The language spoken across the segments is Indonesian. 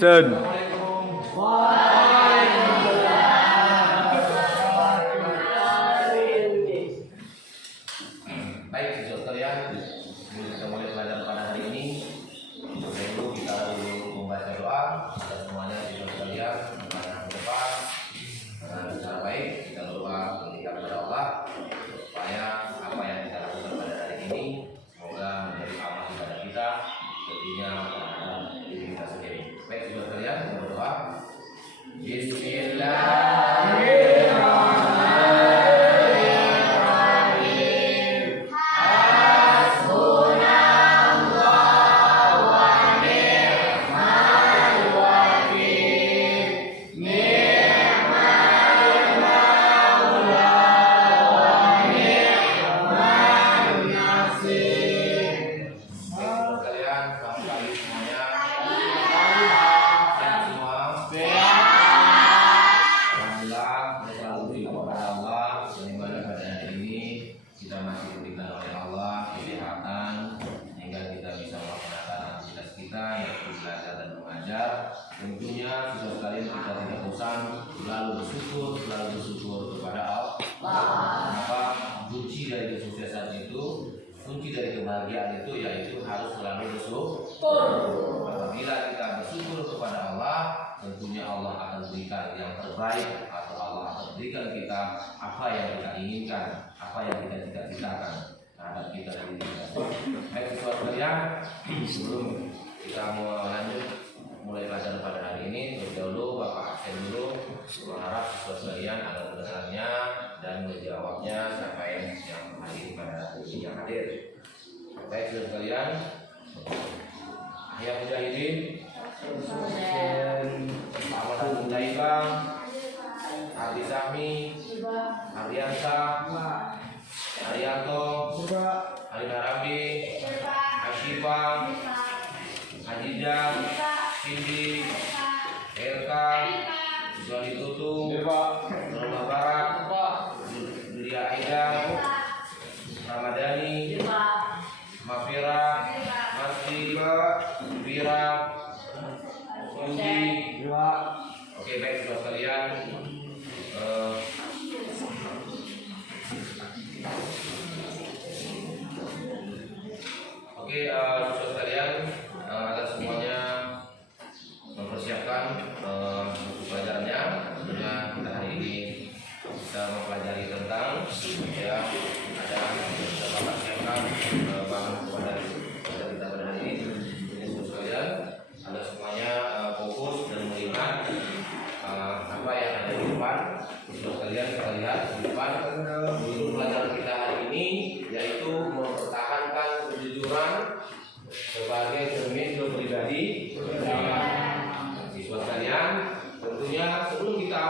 Sun. Baik, siswa sekalian, kita mulai pelajaran pada hari ini. Dulu kita membaca doa dan semuanya siswa sekalian pada ke depan dengan cara baik kita berdoa mengingat kepada Allah supaya apa yang kita lakukan pada hari ini semoga menjadi amal ibadah kita tentunya diri kita sendiri. Baik, siswa sekalian, kita berdoa. Bismillahirrahmanirrahim. Tentunya siswa sekalian kita tidak bosan selalu bersyukur kepada Allah. Kenapa? Kunci dari kesuksesan itu, kunci dari kebahagiaan itu yaitu harus selalu bersyukur. Apabila kita bersyukur kepada Allah, tentunya Allah akan berikan yang terbaik atau Allah akan berikan kita apa yang kita inginkan, apa yang kita cita-citakan terhadap kita dan diri kita. Baik, siswa sekalian, sebelum kita mau lanjut mulai pelajaran pada hari ini, terlebih dahulu Bapak absen dulu, berharap siswa sekalian agar mendengarnya dan menjawabnya siapa yang hadir pada hari yang hadir. Baik, siswa sekalian, Ahya Mujahidin, Muhammad Muntaibang, Ardi Sami, Ardiansa, Arianto, Alina Rambi, Asyifa, Hajijah, Cindy, Elka, Suami Tutu, Nurul Barat, Julia Aida, Ramadhani, Mafira, Masdi, Vira, Yudi. Oke, baik siswa sekalian. Oke, siswa sekalian, agar semuanya mempersiapkan buku pelajarannya. Tentunya kita hari ini kita mempelajari tentang ya ada kita persiapkan bahan pada kita pada hari ini. Jadi siswa sekalian, agar semuanya fokus dan melihat apa yang ada di depan. Siswa sekalian, kita lihat di depan buku pelajaran kita hari ini yaitu mempertahankan kejujuran sebagai cermin kepribadi. Siswa sekalian, tentunya sebelum kita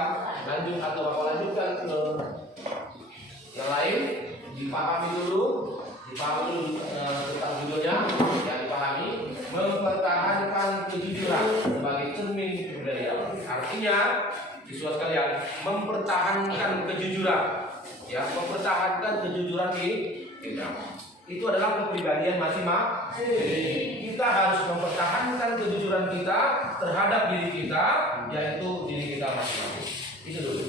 lanjut atau lanjutkan ke yang lain, dipahami dulu tentang judulnya yang dipahami, mempertahankan kejujuran sebagai cermin kepribadian. Artinya, siswa sekalian, mempertahankan kejujuran, ya, mempertahankan kejujuran di kita. Itu adalah kepribadian masing-masing. Kita harus mempertahankan kejujuran kita terhadap diri kita, yaitu diri kita masing-masing. Itu dulu.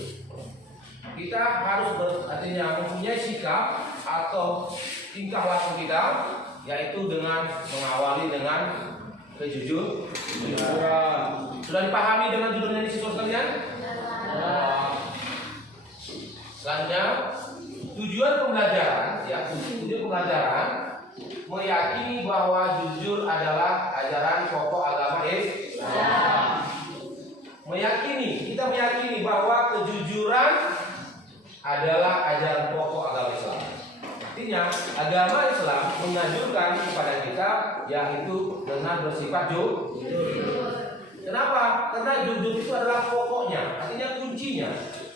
Kita harus artinya mempunyai sikap atau tingkah laku kita, yaitu dengan mengawali dengan kejujuran. Sudah dipahami dengan judulnya ini, siswa sekalian? Selanjutnya, tujuan pembelajaran, ya, tujuan pembelajaran meyakini bahwa jujur adalah ajaran pokok agama Islam. Kita meyakini bahwa kejujuran adalah ajaran pokok agama Islam. Artinya, agama Islam menganjurkan kepada kita yaitu dengan bersifat jujur. Kenapa? Karena jujur itu adalah pokoknya, artinya kuncinya.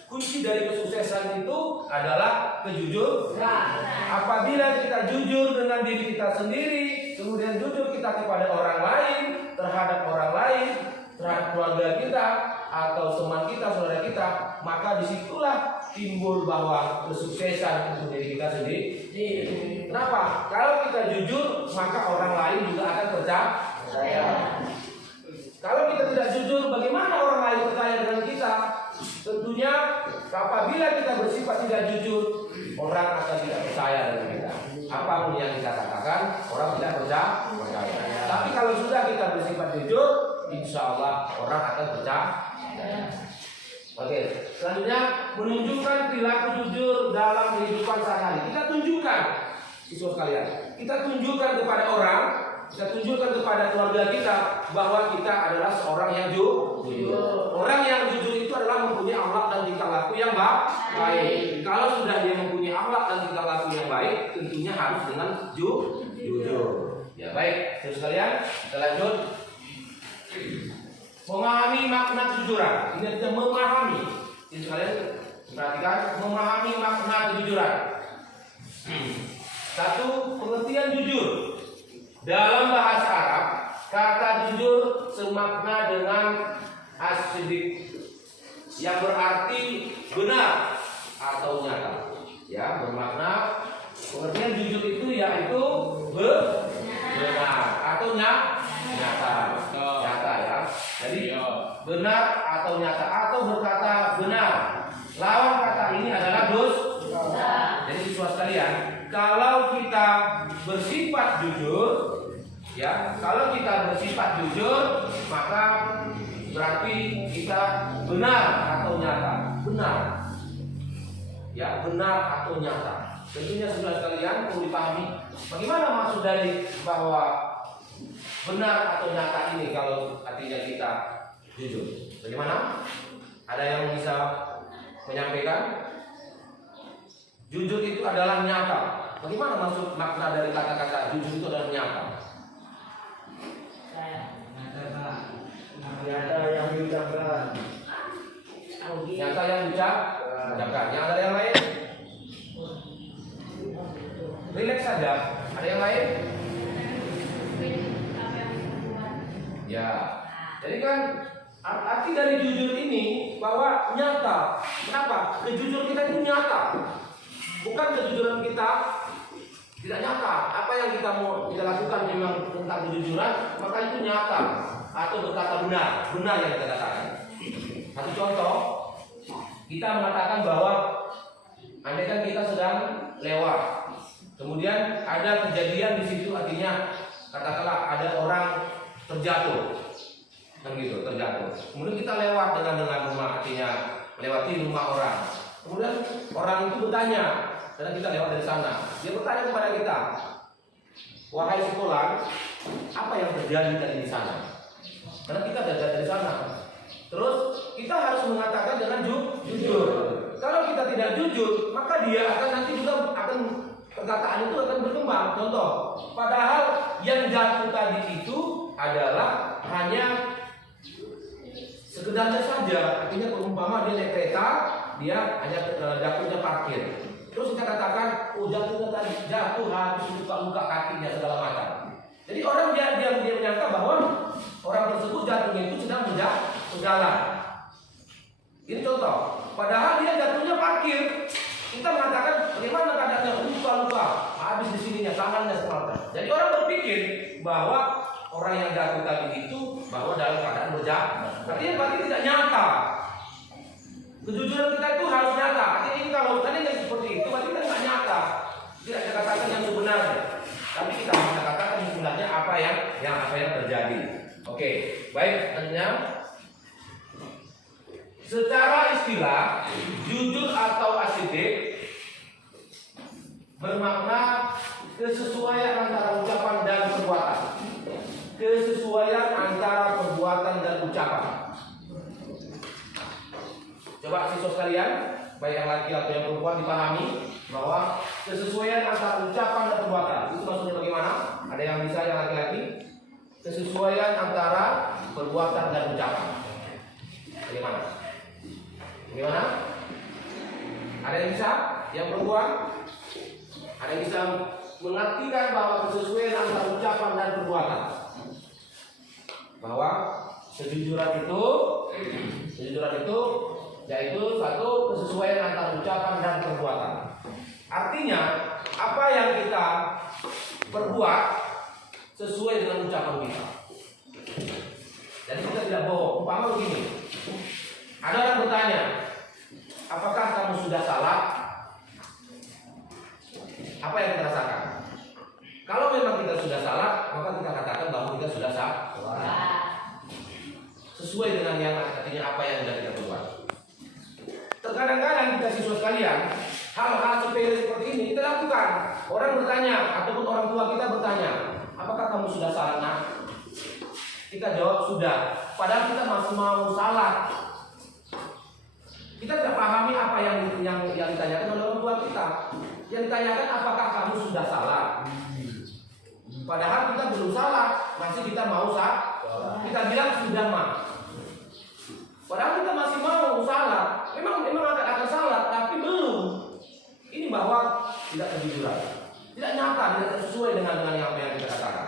Kunci dari kesuksesan itu adalah kejujuran. Apabila kita jujur dengan diri kita sendiri, kemudian jujur kita kepada orang lain, terhadap orang lain, terhadap keluarga kita atau teman kita, saudara kita, maka disitulah timbul bahwa kesuksesan untuk diri kita sendiri. Kenapa? Kalau kita jujur, maka orang lain juga akan percaya. Kalau kita tidak jujur, bagaimana orang lain percaya dengan kita? Tentunya apabila kita bersifat tidak jujur, orang akan tidak percaya dengan kita. Apapun yang kita katakan, orang tidak percaya. Tapi kalau sudah kita bersifat jujur, insya Allah orang akan percaya. Oke, selanjutnya menunjukkan perilaku jujur dalam kehidupan sehari-hari. Kita tunjukkan, siswa sekalian, kita tunjukkan kepada orang, kita tunjukkan kepada keluarga kita bahwa kita adalah seorang yang jujur. Orang yang jujur itu adalah mempunyai akhlak dan tingkah laku yang baik. Kalau sudah dia mempunyai akhlak dan tingkah laku yang baik, tentunya harus dengan jujur. Ya baik, siswa sekalian, kita lanjut. Memahami makna kejujuran. Ini artinya memahami. Ini kalian perhatikan, memahami makna kejujuran. Satu, pengertian jujur. Dalam bahasa Arab, kata jujur semakna dengan as-siddiq, yang berarti benar atau nyata. Ya, bermakna pengertian jujur itu yaitu benar atau nyata. Nyata ya. Jadi benar atau nyata atau berkata benar. Lawan kata ini adalah dosa. Jadi siswa sekalian, kalau kita bersifat jujur, ya, kalau kita bersifat jujur, maka berarti kita benar atau nyata. Benar. Ya, benar atau nyata. Tentunya siswa sekalian perlu dipahami bagaimana maksud dari bahwa benar atau nyata ini kalau artinya kita jujur. Bagaimana? Ada yang bisa menyampaikan? Jujur itu adalah nyata. Bagaimana maksud makna dari kata-kata jujur itu adalah nyata? Nyata yang diucapkan. Nyata yang diucapkan. Yang ada yang lain? Relax saja. Ada yang lain? Ya, jadi kan arti dari jujur ini bahwa nyata. Kenapa? Kejujuran kita itu nyata. Bukan kejujuran kita tidak nyata. Apa yang kita mau kita lakukan memang tentang kejujuran, maka itu nyata atau berkata benar, benar yang kita katakan. Satu contoh, kita mengatakan bahwa andaikan kita sedang lewat, kemudian ada kejadian di situ, artinya katakanlah ada orang terjatuh, kan gitu, terjatuh. Kemudian kita lewat dengan rumah, artinya melewati rumah orang. Kemudian orang itu bertanya, karena kita lewat dari sana, dia bertanya kepada kita, wahai sekolah, apa yang terjadi tadi di sana? Karena kita dari sana. Terus kita harus mengatakan dengan jujur. Kalau kita tidak jujur, maka dia akan nanti juga akan perkataan itu akan berkembang. Contoh, padahal yang jatuh tadi itu adalah hanya sekedarnya saja. Artinya umpama dia naik kereta, dia hanya jatuhnya parkir. Terus kita katakan, oh jatuh harus luka kakinya segala macam. Jadi orang dia menyangka bahwa orang tersebut jatuhnya itu sedang berjalan. Ini contoh. Padahal dia jatuhnya parkir. Kita mengatakan bagaimana keadaannya, luka habis di sininya, tangannya semua. Jadi orang berpikir bahwa orang yang jatuh tadi itu bahwa dalam keadaan berjalan. Artinya berarti tidak nyata. Kejujuran kita itu harus nyata. Artinya ini kalau tadi yang seperti itu berarti kita tidak nyata. Tidak kita katakan yang sebenarnya. Tapi kita bisa katakan yang sebenarnya apa yang terjadi. Oke, baik, selanjutnya. Secara istilah, jujur atau asidik bermakna kesesuaian antara ucapan dan perbuatan. Kesesuaian antara perbuatan dan ucapan. Coba siswa sekalian, baik yang laki atau yang perempuan, dipahami bahwa kesesuaian antara ucapan dan perbuatan itu maksudnya bagaimana? Ada yang bisa yang laki-laki? Kesesuaian antara perbuatan dan ucapan. Bagaimana? Bagaimana? Ada yang bisa? Yang perempuan? Ada yang bisa mengartikan bahwa kesesuaian antara ucapan dan perbuatan? Bahwa kejujuran itu yaitu satu kesesuaian antara ucapan dan perbuatan. Artinya apa yang kita perbuat sesuai dengan ucapan kita. Jadi kita tidak bohong. Umpama begini, ada orang bertanya, apakah kamu sudah salah? Apa yang kita rasakan? Kalau memang kita sudah salah, maka kita katakan bahwa kita sudah salah. Sesuai dengan yang artinya apa yang sudah kita buat. Terkadang-kadang kita siswa sekalian, hal-hal sepele seperti ini kita lakukan. Orang bertanya, ataupun orang tua kita bertanya, apakah kamu sudah salah, nak? Kita jawab sudah. Padahal kita masih mau salah. Kita tidak pahami apa yang ditanyakan oleh orang tua kita. Yang ditanyakan apakah kamu sudah salah. Padahal kita belum salah, masih kita mau salah. Kita bilang sudah mah. Padahal kita masih mau salah. Memang akan salah, tapi belum. Ini bahwa tidak kejujuran, tidak nyata, tidak sesuai dengan apa yang kita katakan.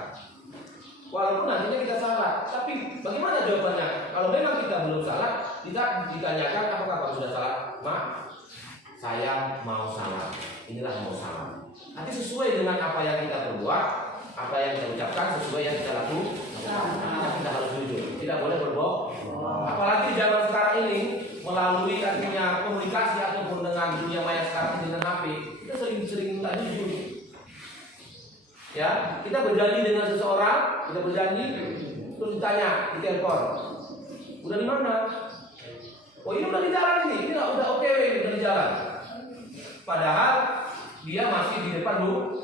Walaupun nantinya kita salah, tapi bagaimana jawabannya? Kalau memang kita belum salah, kita ditanyakan apakah kamu sudah salah? Mak, saya mau salah. Inilah mau salah. Nanti sesuai dengan apa yang kita perbuat, apa yang kita ucapkan, sesuai yang kita lakukan. Artinya kita harus jujur, tidak boleh berbohong. Apalagi zaman sekarang ini melalui artinya komunikasi ataupun dengan dunia maya sekarang dengan HP, kita sering tak jujur. Ya, kita berjanji dengan seseorang, kita berjanji, terus ditanya di telepon, udah di mana? Oh ini udah di jalan ini udah oke, udah di jalan. Padahal dia masih di depan lu,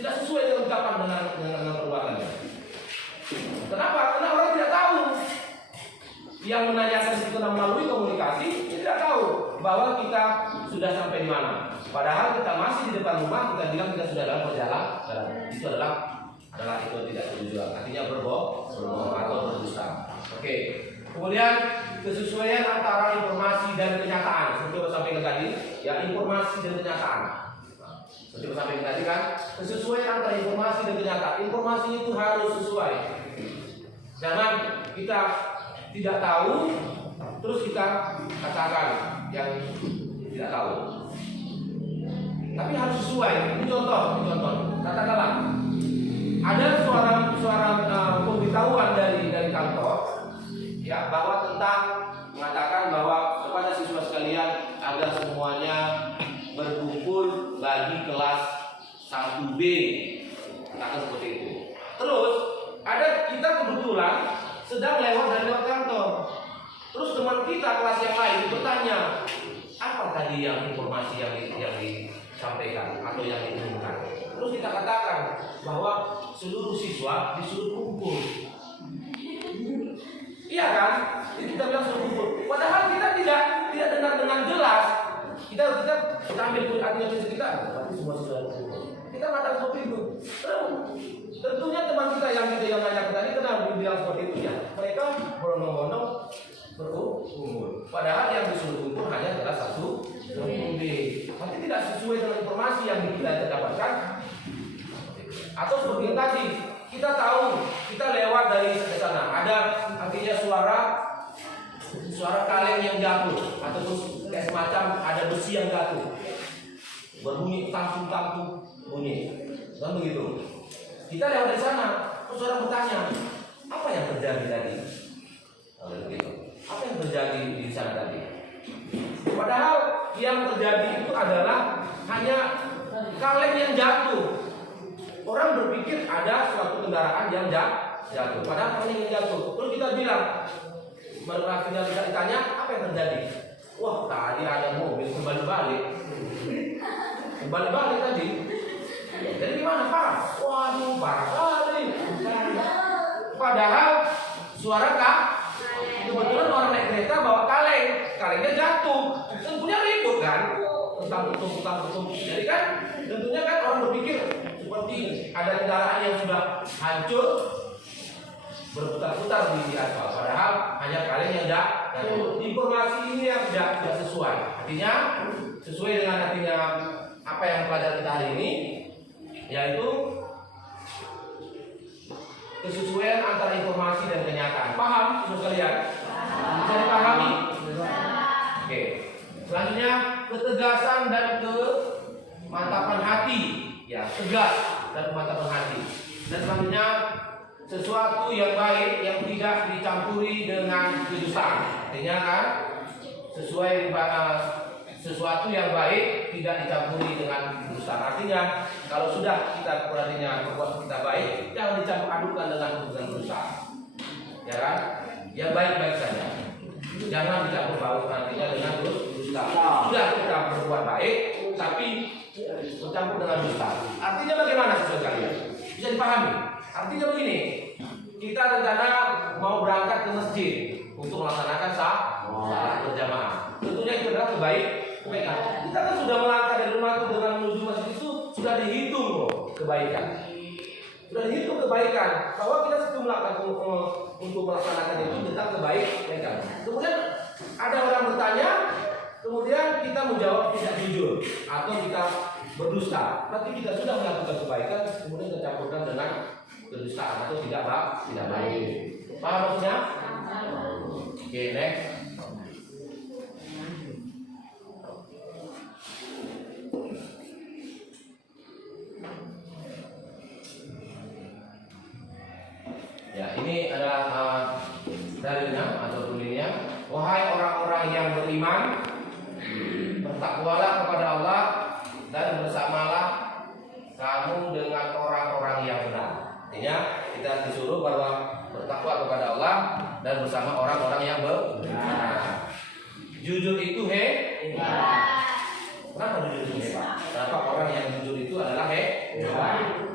tidak sesuai dengan ucapan dengan perbuatannya. Kenapa? Karena orang tidak tahu. Yang menanyakan itu melalui komunikasi, dia tidak tahu bahwa kita sudah sampai di mana. Padahal kita masih di depan rumah, kita bilang kita sudah dalam perjalanan. Itu adalah itu tidak kejujuran. Artinya berbohong atau berdusta. Oke. Kemudian kesesuaian antara informasi dan kenyataan. Seperti yang sampaikan tadi, ya informasi dan kenyataan. Seperti yang sampaikan tadi kan, kesesuaian antara informasi dan kenyataan. Informasi itu harus sesuai. Jangan kita tidak tahu, terus kita katakan yang tidak tahu. Tapi harus sesuai. Ini contoh. Katakanlah ada suara pemberitahuan dari kantor, ya, bahwa tentang mengatakan bahwa kepada siswa sekalian agar semuanya berkumpul bagi kelas 1B, katakan seperti itu. Terus ada kita kebetulan sedang lewat kantor. Terus teman kita kelas yang lain bertanya, apa tadi yang informasi yang disampaikan atau yang diumumkan? Terus kita katakan bahwa seluruh siswa disuruh kumpul. Iya kan? Kita bilang suruh kumpul. Padahal kita tidak dengar dengan jelas. Kita ambil artinya kita, tapi semua siswa kumpul. Kita mengatakan seperti itu. Tentunya teman kita yang nanya tadi kenapa bilang seperti itu ya? Mereka berbondong-bondong berkumpul. Padahal yang disuruh kumpul hanya adalah satu B. Nanti tidak sesuai dengan informasi yang kita dapatkan. Atau seperti yang tadi, kita tahu kita lewat dari sana ada artinya suara kaleng yang jatuh ataupun kayak semacam ada besi yang jatuh berbunyi tangtung bunyi dan begitu. Kita lewat dari sana, terus orang bertanya, apa yang terjadi tadi? Apa yang terjadi di sana tadi? Padahal yang terjadi itu adalah hanya kaleng yang jatuh. Orang berpikir ada suatu kendaraan yang jatuh, padahal kaleng yang jatuh. Terus kita bilang, kita ditanya, apa yang terjadi? Wah, tadi ada mobil kembali-balik tadi. Jadi gimana Pak? Waduh, parah kali. Padahal suara kebetulan orang naik kereta bawa kalengnya jatuh. Tentunya ribut kan? Tentang betul. Jadi kan tentunya kan orang berpikir seperti ada kendaraan yang sudah hancur berputar-putar di aspal. Padahal hanya kaleng yang jatuh. Informasi ini yang tidak sesuai. Artinya sesuai dengan artinya apa yang pelajaran kita hari ini, yaitu kesesuaian antara informasi dan kenyataan. Paham, saudara sekalian? Bisa dipahami? Oke. Selanjutnya ketegasan dan kemantapan hati. Ya, tegas dan kemantapan hati. Dan selanjutnya sesuatu yang baik yang tidak dicampuri dengan kedustaan. Artinya kan sesuai sesuatu yang baik tidak dicampuri dengan kedustaan. Artinya kalau sudah kita berartinya berbuat kita baik, jangan dicampur adukan dengan kedustaan. Ya kan? Ya baik-baik saja. Jangan dicampur baur nantinya dengan dusta. Sudah kita berbuat baik, tapi bercampur dengan dusta. Artinya bagaimana saudara kalian? Bisa dipahami? Artinya begini, kita rencana mau berangkat ke masjid untuk melaksanakan salat berjamaah. Tentunya itu adalah kebaikan. Kita kan sudah melangkah dari rumah itu dengan menuju masjid itu sudah dihitung loh kebaikan. Sudah dihitung kebaikan bahwa kita sedang melakukan untuk melaksanakan itu tentang kebaikan. Kemudian ada orang bertanya, kemudian kita menjawab tidak jujur atau kita berdusta. Berarti kita sudah melakukan kebaikan, kemudian kita campurkan dengan kedustaan atau tidak baik. Paham maksudnya? Oke, next. Ya, ini adalah dalilnya atau tulisannya. Wahai orang-orang yang beriman, bertakwalah kepada Allah dan bersamalah kamu dengan orang-orang yang benar. Artinya kita disuruh bahwa bertakwa kepada Allah dan bersama orang-orang yang benar. Jujur itu hebat. Kenapa jujur itu hebat? Kenapa orang yang jujur itu adalah hebat?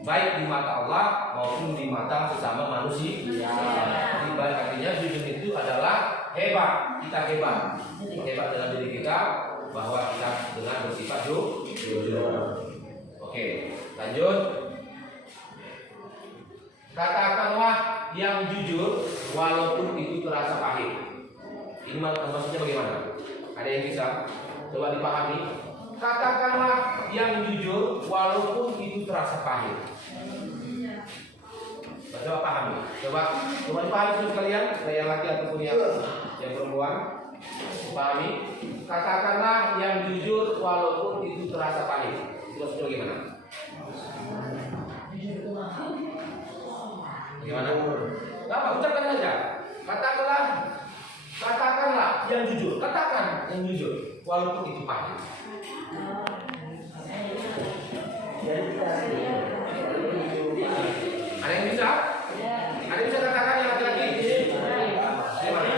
Baik di mata Allah maupun di mata sesama manusia. Jadi baik artinya jujur itu adalah hebat. Kita hebat. Hebat dalam diri kita bahwa kita dengan bersifat jujur. Oke, lanjut. Katakanlah yang jujur walaupun itu terasa pahit. Ini maksudnya bagaimana? Ada yang bisa coba dipahami? Katakanlah yang jujur walaupun itu terasa pahit. Coba pahami. Coba dipahami terus kalian, yang laki ataupun yang perempuan. Pahami. Katakanlah yang jujur walaupun itu terasa pahit. Maksudnya bagaimana? Gimana? Apa? Ucapkan saja. Katakanlah yang jujur. Katakan yang jujur walaupun itu pahit. Ada yang bisa? Ada yang bisa katakan yang laki-laki? Gimana?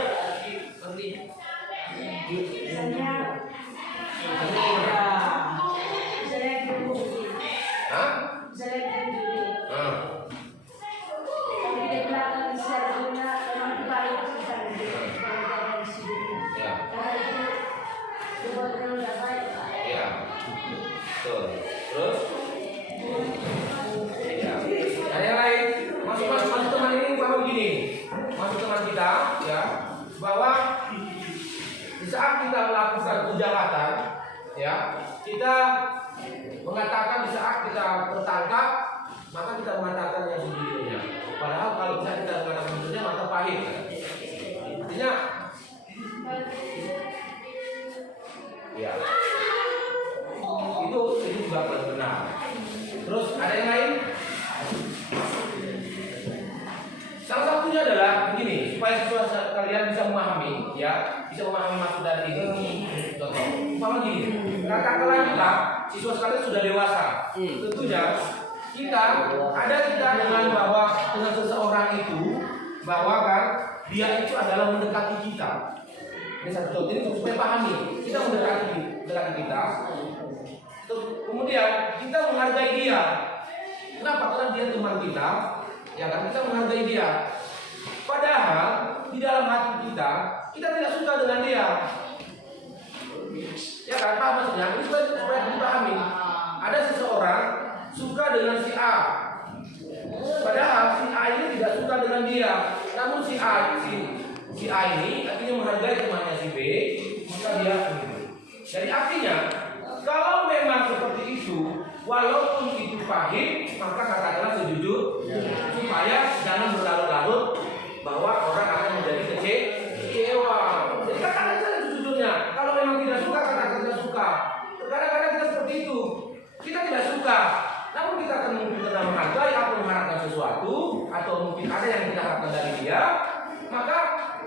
Terus? Ada yang lain? Maksud teman ini bahwa begini. Maksud teman kita ya, bahwa di saat kita melakukan kejahatan ya, kita mengatakan di saat kita tertangkap maka kita mengatakan yang sejujurnya. Padahal kalau bisa kita mengatakan sejujurnya maka pahit. Artinya ya. Itu juga benar. Terus ada yang lain? Salah satunya adalah begini, supaya siswa kalian bisa memahami, ya, bisa memahami maksud dari ini. Contoh, umpama gini, katakanlah kita siswa sekalian sudah dewasa, tentunya kita dengan bahwa dengan seseorang itu, bahwa kan dia itu adalah mendekati kita. Ini satu contoh ini supaya pahami, kita mendekati kita. Kemudian kita menghargai dia. Kenapa? Karena dia teman kita, ya kan? Kita menghargai dia. Padahal di dalam hati kita tidak suka dengan dia. Ya kan? Apa maksudnya? Ini supaya dipahami. Ada seseorang suka dengan si A. Padahal si A ini tidak suka dengan dia. Namun si A ini artinya menghargai temannya si B, maka dia. Jadi artinya kalau memang seperti itu, walaupun itu pahit, maka katakanlah sejujur, supaya jangan berlarut-larut bahwa orang akan menjadi kecewa. Jadi katakan saja sejujurnya. Kalau memang tidak suka, katakan tidak suka. Kadang-kadang kita seperti itu, kita tidak suka, namun kita akan mungkin menghargai atau mengharapkan sesuatu, atau mungkin ada yang kita harapkan dari dia.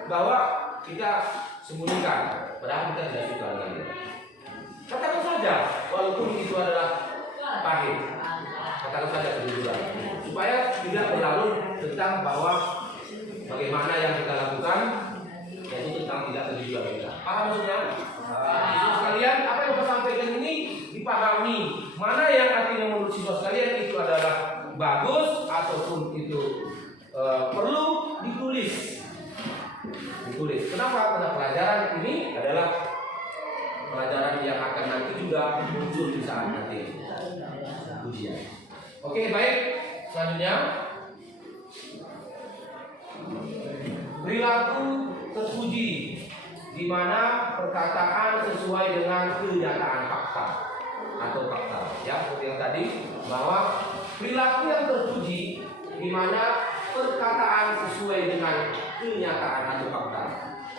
bahwa kita sembunyikan, padahal kita tidak suka dengan dia. Katakan saja, walaupun itu adalah pahit, katakan saja kejujuran, supaya tidak berlalu tentang bahwa bagaimana yang kita lakukan, yaitu tentang tidak kejujuran kita. Paham maksudnya? Siswa sekalian, apa yang saya sampaikan ini dipahami. Mana yang artinya menurut siswa sekalian itu adalah bagus ataupun itu perlu ditulis. Kenapa? Karena pelajaran ini adalah pelajaran yang akan nanti juga muncul di saat nanti ujian. Oke, baik. Selanjutnya, perilaku terpuji, di mana perkataan sesuai dengan kenyataan fakta atau fakta. Ya, seperti yang tadi, bahwa perilaku yang terpuji, di mana perkataan sesuai dengan kenyataan atau fakta.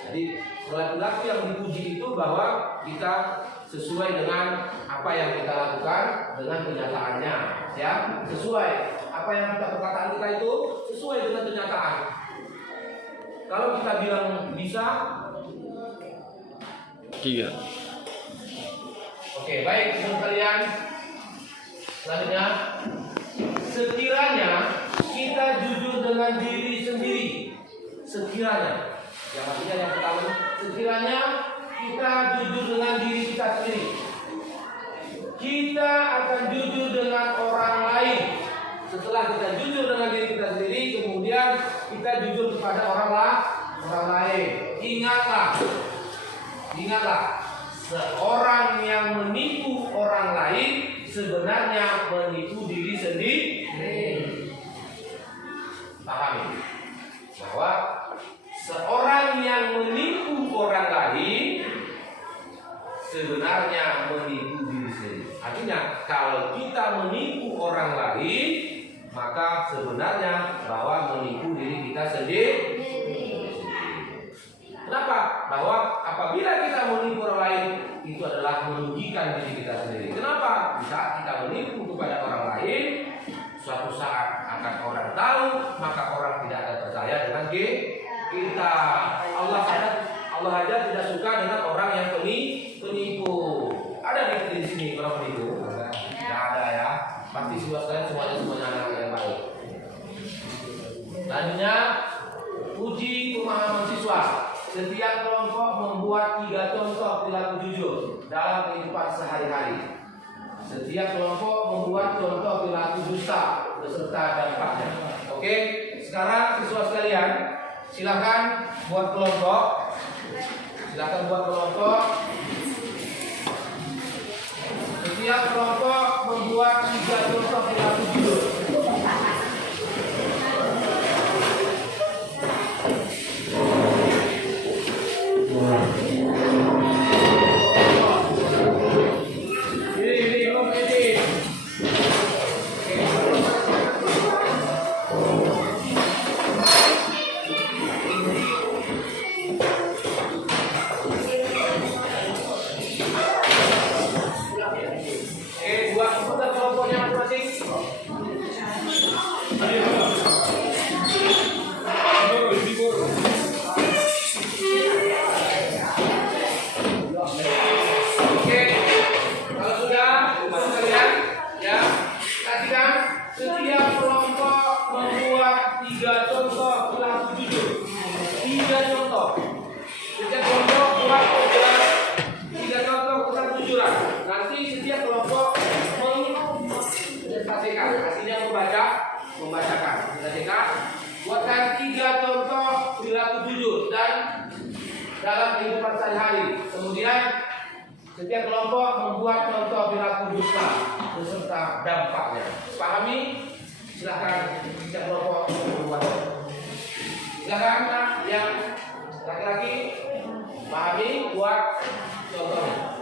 Jadi perilaku yang dipuji itu bahwa kita sesuai dengan apa yang kita lakukan dengan kenyataannya, ya, sesuai apa yang kita perkataan kita itu sesuai dengan kenyataan. Kalau kita bilang bisa, iya. Oke, baik teman kalian. Selanjutnya, sekiranya kita jujur dengan diri sendiri, sekiranya, yang artinya yang pertama, sekiranya kita jujur dengan diri kita sendiri, kita akan jujur dengan orang lain. Setelah kita jujur dengan diri kita sendiri, kemudian kita jujur kepada orang lain. Ingatlah, seorang yang menipu orang lain sebenarnya menipu diri sendiri. Pahami bahwa seorang yang menipu orang lain sebenarnya menipu diri sendiri. Artinya kalau kita menipu orang lain, maka sebenarnya bahwa menipu diri kita sendiri. Kenapa? Bahwa apabila kita menipu orang lain, itu adalah merugikan diri kita sendiri. Kenapa? Bisa kita menipu kepada orang lain, suatu saat akan orang tahu, maka orang tidak akan percaya dengan kita. Allah aja tidak suka dengan orang yang penipu. Ada di sini orang penipu? Tidak ada ya. Pasti semuanya anak yang baik. Selanjutnya, uji pemahaman siswa. Setiap kelompok membuat 3 contoh perilaku jujur dalam kehidupan sehari-hari. Setiap kelompok membuat contoh perilaku dusta beserta dampaknya. Oke, sekarang siswa sekalian, silakan buat kelompok. Setiap kelompok membuat 3 contoh perilaku jujur. Membacakan. Buatkan 3 contoh perilaku jujur dan dalam kehidupan sehari-hari. Kemudian setiap kelompok membuat contoh perilaku dusta beserta dampaknya. Pahami? Silakan setiap kelompok membuat. Silakan yang laki-laki pahami, buat contohnya.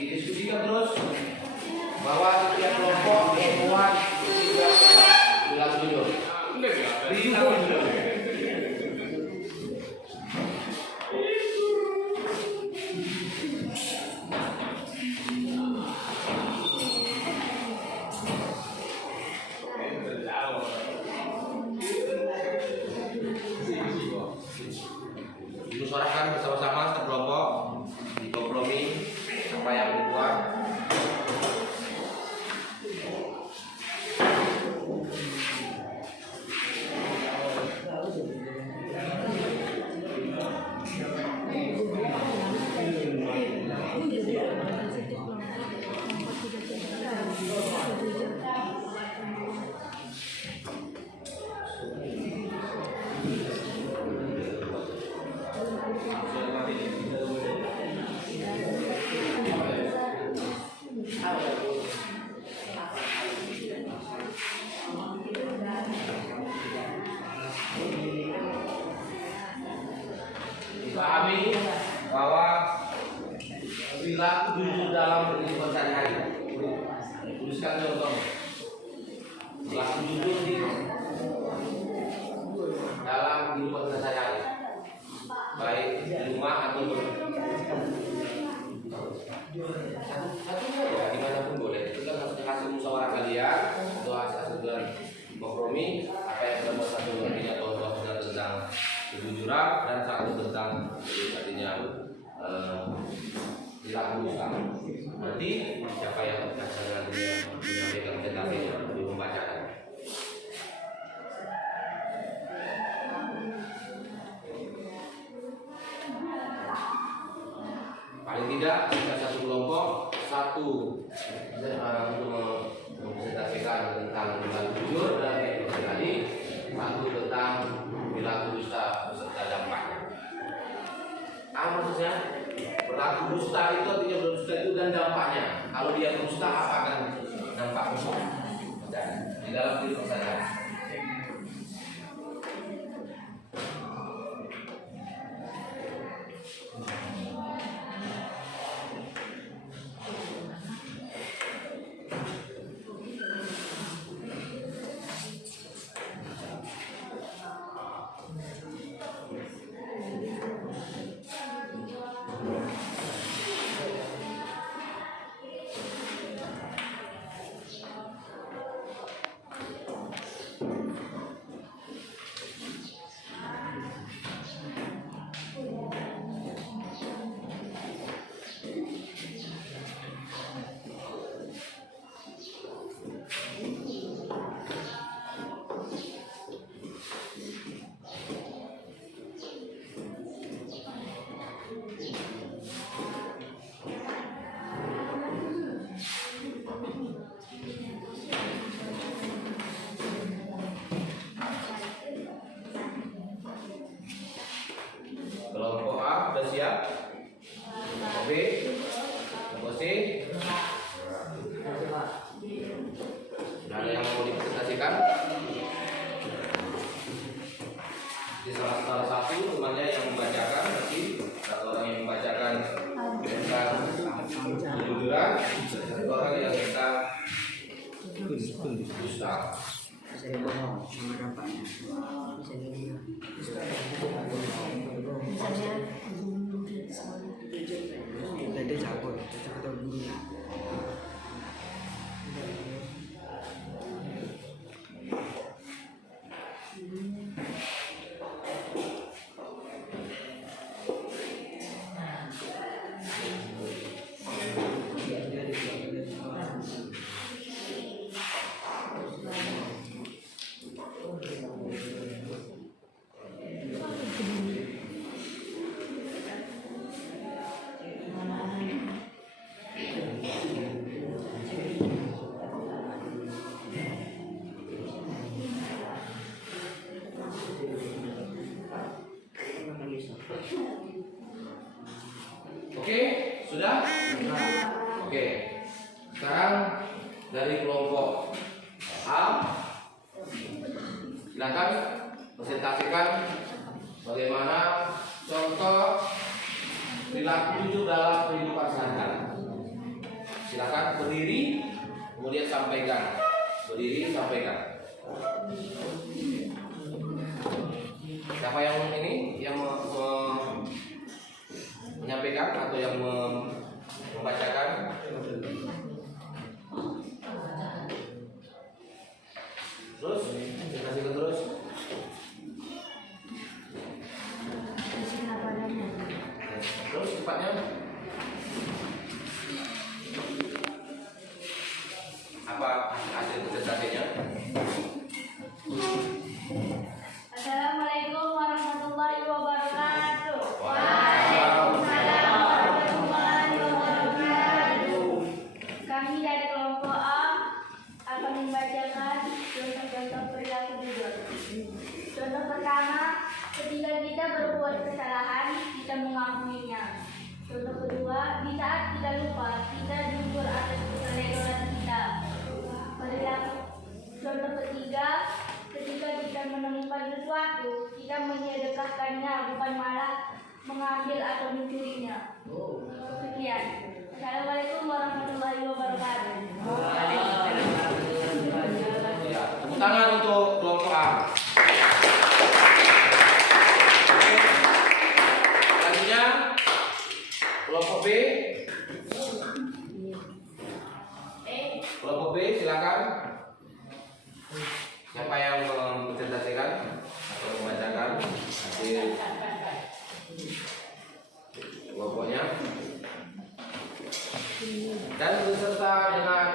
Didiskusikan terus bahwa setiap kelompok membuat 3 perilaku jujur. dimusawarahkan bersama-sama sekelompok, dikompromi apa yang dibuat. Dipahami bahwa perilaku jujur dalam kehidupan sehari-hari. Tuliskan contoh. Perilaku jujur di dalam kehidupan sehari-hari, baik di rumah atau ya dimanapun boleh. Itu kan hasil musyawarah kalian atau hasil kompromi apa yang kita buat satu artinya bahwa tentang kejujuran dan satu tentang artinya perilaku dusta. Nanti siapa yang nantinya menyampaikan presentasinya lebih membacakan. Paling tidak kita satu kelompok untuk mempresentasikan tentang perilaku jujur dan etika tadi, satu tentang perilaku dusta beserta dampaknya. Apa maksudnya? Perilaku dusta itu artinya berdusta itu dan dampaknya. Kalau dia berdusta apa akan dampaknya? Di dalam kehidupan saya. Kelompok A sudah siap? Kelompok B? Kelompok C? Sudah ada yang mau dipresentasikan? Di salah satu temannya yang membacakan, nanti satu orang yang membacakan tentang kejujuran, satu orang yang tentang dusta. Saya bohong sama dampaknya. Bisa jadi misalnya dia cabut atau gurunya. Oke, sudah? Oke. Sekarang dari kelompok A, silakan presentasikan bagaimana contoh perilaku jujur dalam kehidupan sehari-hari. Silakan berdiri, kemudian sampaikan. Berdiri, sampaikan. Siapa yang ini yang menyampaikan atau yang membacakan? Terus, kasih terus. kita berbuat kesalahan, kita mengakuinya. Contoh kedua, di saat kita lupa, kita jujur atas kesalahan kita. Perilaku. Contoh ketiga, ketika kita menemukan sesuatu, kita menyedekahkannya, bukan malah mengambil atau mencurinya. Sekian. Assalamualaikum warahmatullahi wabarakatuh. Ya, tepuk tangan untuk kelompok A. Oke. Selanjutnya kelompok B. Kelompok B silakan. Siapa yang mempresentasikan atau membacakan hasil kelompoknya? Dan beserta dengan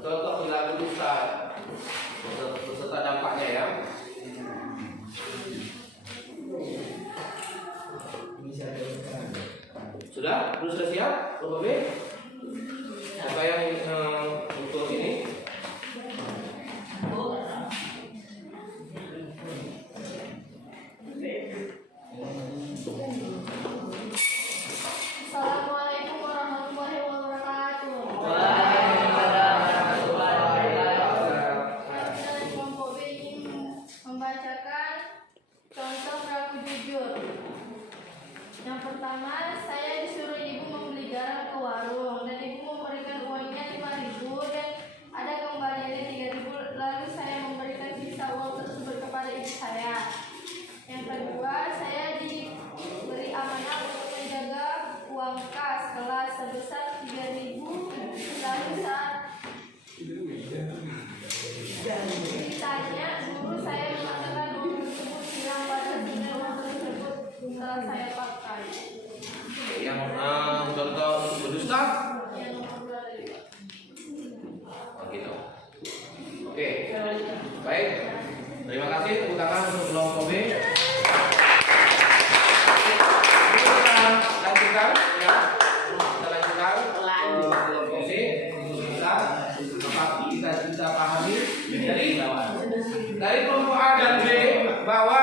contoh perilaku dusta beserta dampaknya ya. Sudah? Sudah siap? Kelompok B? Siapa yang untuk ini? Assalamualaikum warahmatullahi wabarakatuh. Dari kelompok B ingin membacakan contoh perilaku jujur. Yang pertama, saya disuruh ibu membeli garam ke warung dan ibu memberikan uangnya 5.000 dan ada kembaliannya 3.000. Lalu saya memberikan sisa uang tersebut kepada ibu saya. Yang kedua, saya diberi amanah untuk menjaga uang kas kelas sebesar 3.000. Lalu saat ditanya, guru saya mengatakan uang tersebut hilang pada sisa uang tersebut setelah saya pakai. Yang contoh berdusta? Yang nomor 2 tadi. Oh, gitu. Oke. Baik. Terima kasih tepuk tangan untuk kelompok B. Kita lanjutkan ya. Kita lanjutkan kelompok C. Itu bisa tetapi kita pahami dari kelompok A dan B bahwa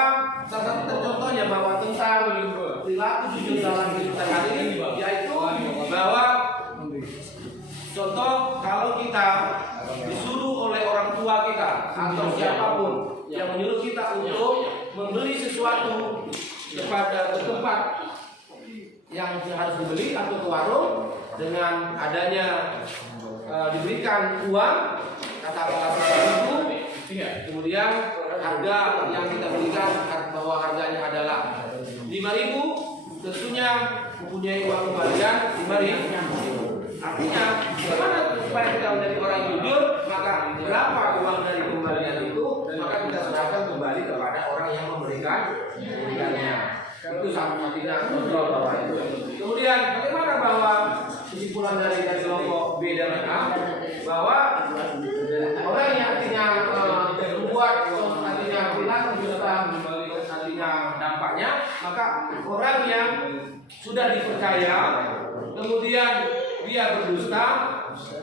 salah satu contohnya bahwa tentang perilaku jujur dalam kehidupan hari ini yaitu bahwa contoh kalau kita disuruh oleh orang tua kita atau siapapun yang menyuruh kita untuk membeli sesuatu kepada tempat yang harus dibeli atau ke warung dengan adanya diberikan uang katakanlah 1.000, kemudian harga yang kita belikan bahwa harganya adalah 5.000, tentunya mempunyai uang kembalian 5.000. Artinya bagaimana supaya kita menjadi orang jujur, maka berapa uang dari kembalian itu maka kita serahkan kembali kepada orang yang memberikannya. Itu artinya kontrol bahwa itu. Kemudian bagaimana bahwa kesimpulan dari kelompok B dan A bahwa orang yang artinya membuat artinya perilaku dusta artinya dampaknya, maka orang yang sudah dipercaya kemudian dia berdusta,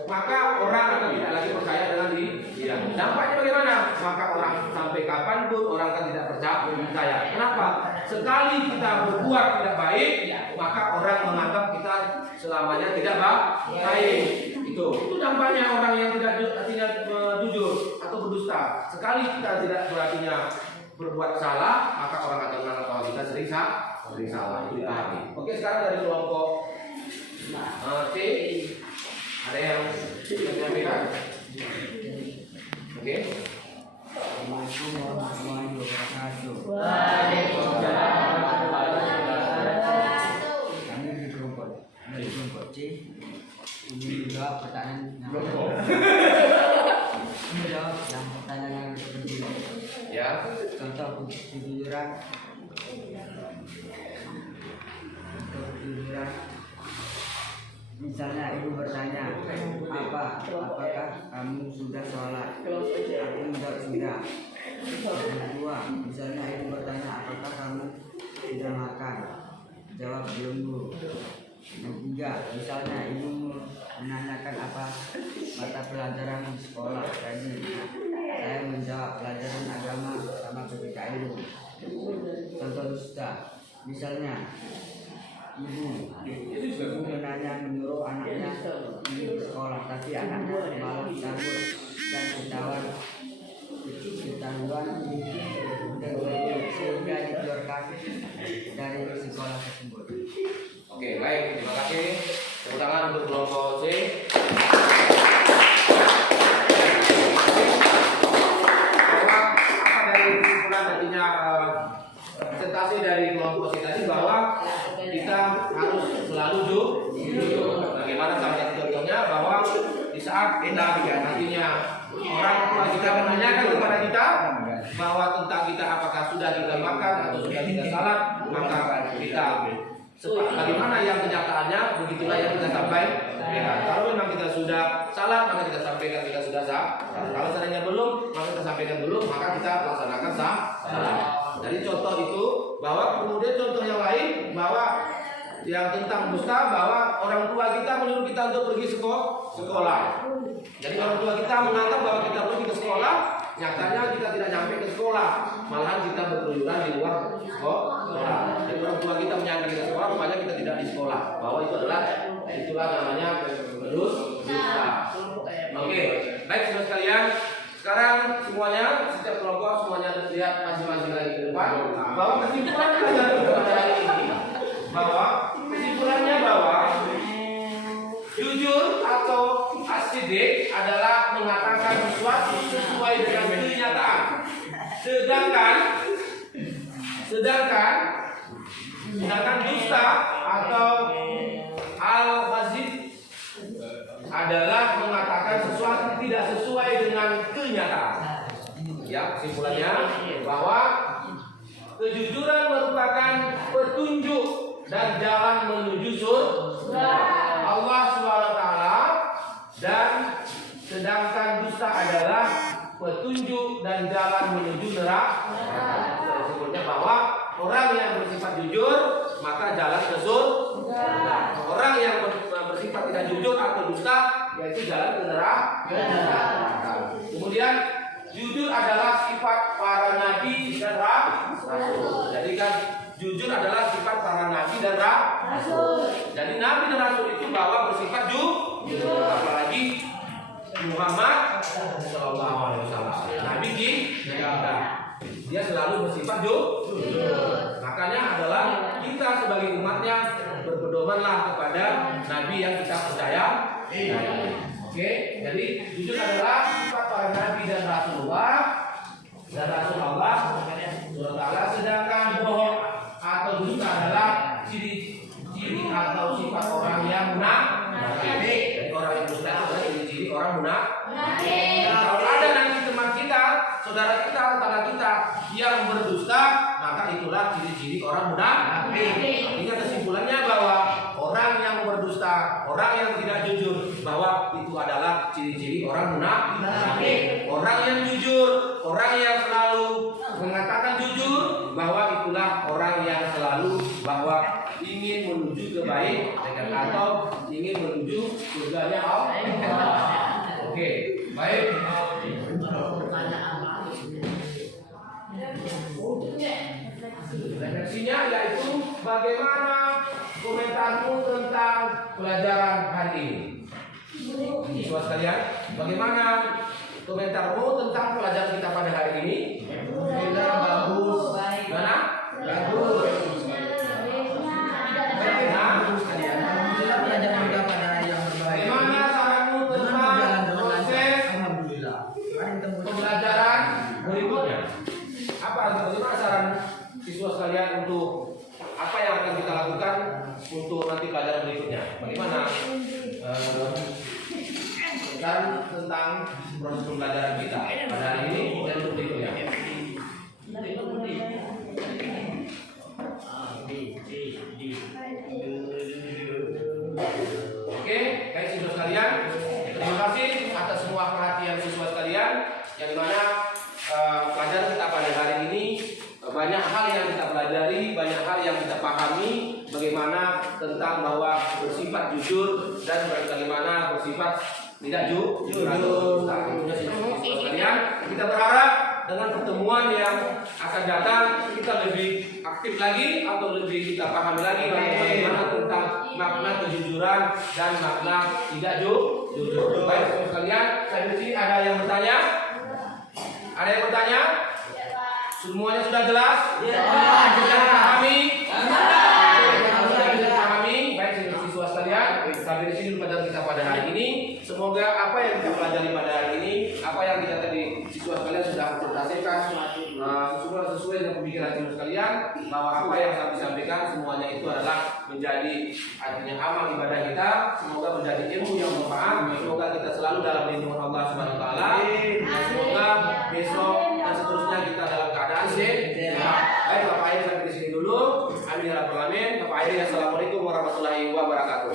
maka orang akan tidak lagi percaya dengan dia. Dampaknya bagaimana? Maka orang sampai kapanpun orang akan tidak percaya. Kenapa? Sekali kita berbuat tidak baik, maka orang menganggap kita selamanya tidak baik. Itu dampaknya orang yang tidak jujur atau berdusta. Sekali kita tidak berartinya berbuat salah, maka orang akan menganggap bahwa kita sering salah. Itu dipahami. Oke, sekarang dari kelompok C ada yang menyampaikan? Oke. Assalamualaikum warahmatullahi wabarakatuh. Kami di kelompok C ingin menjawab pertanyaan yang seperti ini. Ya. Contoh kejujuran. Misalnya ibu bertanya, apakah kamu sudah sholat? Aku menjawab sudah. Yang kedua, misalnya ibu bertanya, apakah kamu sudah makan? Jawab belum bu. Yang ketiga, misalnya ibu menanyakan apa mata pelajaran sekolah tadi, saya menjawab pelajaran agama sama PPKN. Contoh dusta. Misalnya, ibu menyuruh anaknya pergi ke sekolah, tapi anaknya malah cabut dan ketahuan sehingga dikeluarkan dari sekolah tersebut. Oke, baik, terima kasih. Tepuk tangan untuk kelompok C. Bahwa apa dari kesimpulan nantinya presentasi dari kelompok C tadi, bahwa kita harus selalu jujur. Bagaimana salah satu contohnya, bahwa di saat kita nantinya orang tua kita menanyakan kepada kita bahwa tentang kita apakah sudah kita makan atau sudah kita salat, maka kita bagaimana yang kenyataannya, begitulah yang kita sampaikan. Kalau memang kita sudah salat, maka kita sampaikan kita sudah sah. Kalau seandainya belum, maka kita sampaikan belum, maka kita laksanakan sah. Jadi contoh itu, bahwa kemudian contoh yang lain, bahwa yang tentang dusta, bahwa orang tua kita menyuruh kita untuk pergi sekolah. Jadi orang tua kita menganggap bahwa kita pergi ke sekolah, nyatanya kita tidak nyampe ke sekolah, malahan kita berkeluyuran di luar sekolah. Jadi orang tua kita menyangka kita sekolah, rupanya kita tidak di sekolah. Bahwa itulah namanya dusta. Oke, baik saudara sekalian. Sekarang semuanya, setiap kelompok semuanya lihat masing-masing lagi ke depan. Bahwa kesimpulan pelajaran pada hari ini, bahwa kesimpulannya bahwa jujur atau as-siddiq adalah mengatakan sesuatu sesuai dengan kenyataan. Sedangkan dusta atau al-kadzib adalah mengatakan sesuatu tidak sesuai dengan kenyataan. Ya, kesimpulannya bahwa kejujuran merupakan petunjuk dan jalan menuju surga Allah SWT, dan sedangkan dusta adalah petunjuk dan jalan menuju neraka. Sebutnya bahwa orang yang bersifat jujur maka jalan ke surga. Orang yang bersifat tidak jujur atau dusta yaitu jalan ke neraka. Kemudian jujur adalah sifat para nabi dan rasul. Jadi kan jujur adalah sifat para nabi dan rasul. Jadi nabi dan rasul itu bahwa bersifat jujur. Apalagi Muhammad Sallallahu Alaihi Wasallam, Nabi kita, dia selalu bersifat jujur. Makanya adalah kita sebagai umatnya berpedomanlah kepada Nabi yang kita percaya. Oke, jadi jujur adalah sifat para nabi dan Rasulullah dan Rasul Allah SWT. Sedangkan bohong atau dusta adalah ciri-ciri atau sifat orang yang munafik. Jadi orang yang dusta itu adalah ciri-ciri orang munafik. Kalau ada nanti teman kita, saudara kita, tetangga kita yang berdusta, maka itulah ciri-ciri orang munafik. Ini kesimpulannya bahwa orang yang berdusta, orang yang tidak jujur, bahwa itu adalah ciri-ciri orang munafik. Orang yang jujur, orang yang selalu mengatakan jujur, bahwa itulah orang yang selalu bahwa ingin menuju kebaikan atau ingin menuju surganya Allah. Oke, baik. Refleksinya yaitu bagaimana komentarmu tentang pelajaran hari ini. Siswa sekalian, bagaimana komentarmu tentang pelajaran kita pada hari ini? Bagus. Mana? Bagus. Pelajaran kita pada hari yang berbahaya. Bagaimana saranmu tentang proses pembelajaran berikutnya? Bagaimana saran siswa sekalian untuk apa yang akan kita lakukan untuk nanti pelajaran berikutnya? Bagaimana tentang proses pembelajaran kita pada hari ini dan untuk berikutnya? Oke, baik siswa sekalian, terima kasih atas semua perhatian siswa sekalian, yang dimana pelajaran kita pada hari ini banyak hal yang kita pelajari, banyak hal yang kita pahami, bagaimana tentang bahwa bersifat jujur dan bagaimana bersifat tidak jujur. Siswa sekalian, kita berharap dengan pertemuan yang akan datang kita lebih aktif lagi atau lebih kita pahami lagi bagaimana tentang makna kejujuran dan makna tidak jujur. Baik teman sekalian, saya di sini ada yang bertanya? Ada yang bertanya? Semuanya sudah jelas? Sudah pahami? Sudah bisa pahami? Baik siswa sekalian, sampai di sini pelajaran kita pada hari ini. Semoga apa yang kita pelajari pada hari ini, apa yang kita tadi siswa sekalian sudah interpretasikan sesuai dengan pemikiran siswa sekalian, bahwa apa yang saya sampaikan semuanya itu adalah menjadi artinya amal ibadah kita. Semoga menjadi ilmu yang bermanfaat. Semoga kita selalu dalam lindungan Allah Subhanahu Wa Taala. Semoga besok dan seterusnya kita dalam keadaan sehat. Baik, Bapak Airi sampai di sini dulu. Amin ya rabbal alamin. Bapak Airi, assalamualaikum warahmatullahi wabarakatuh.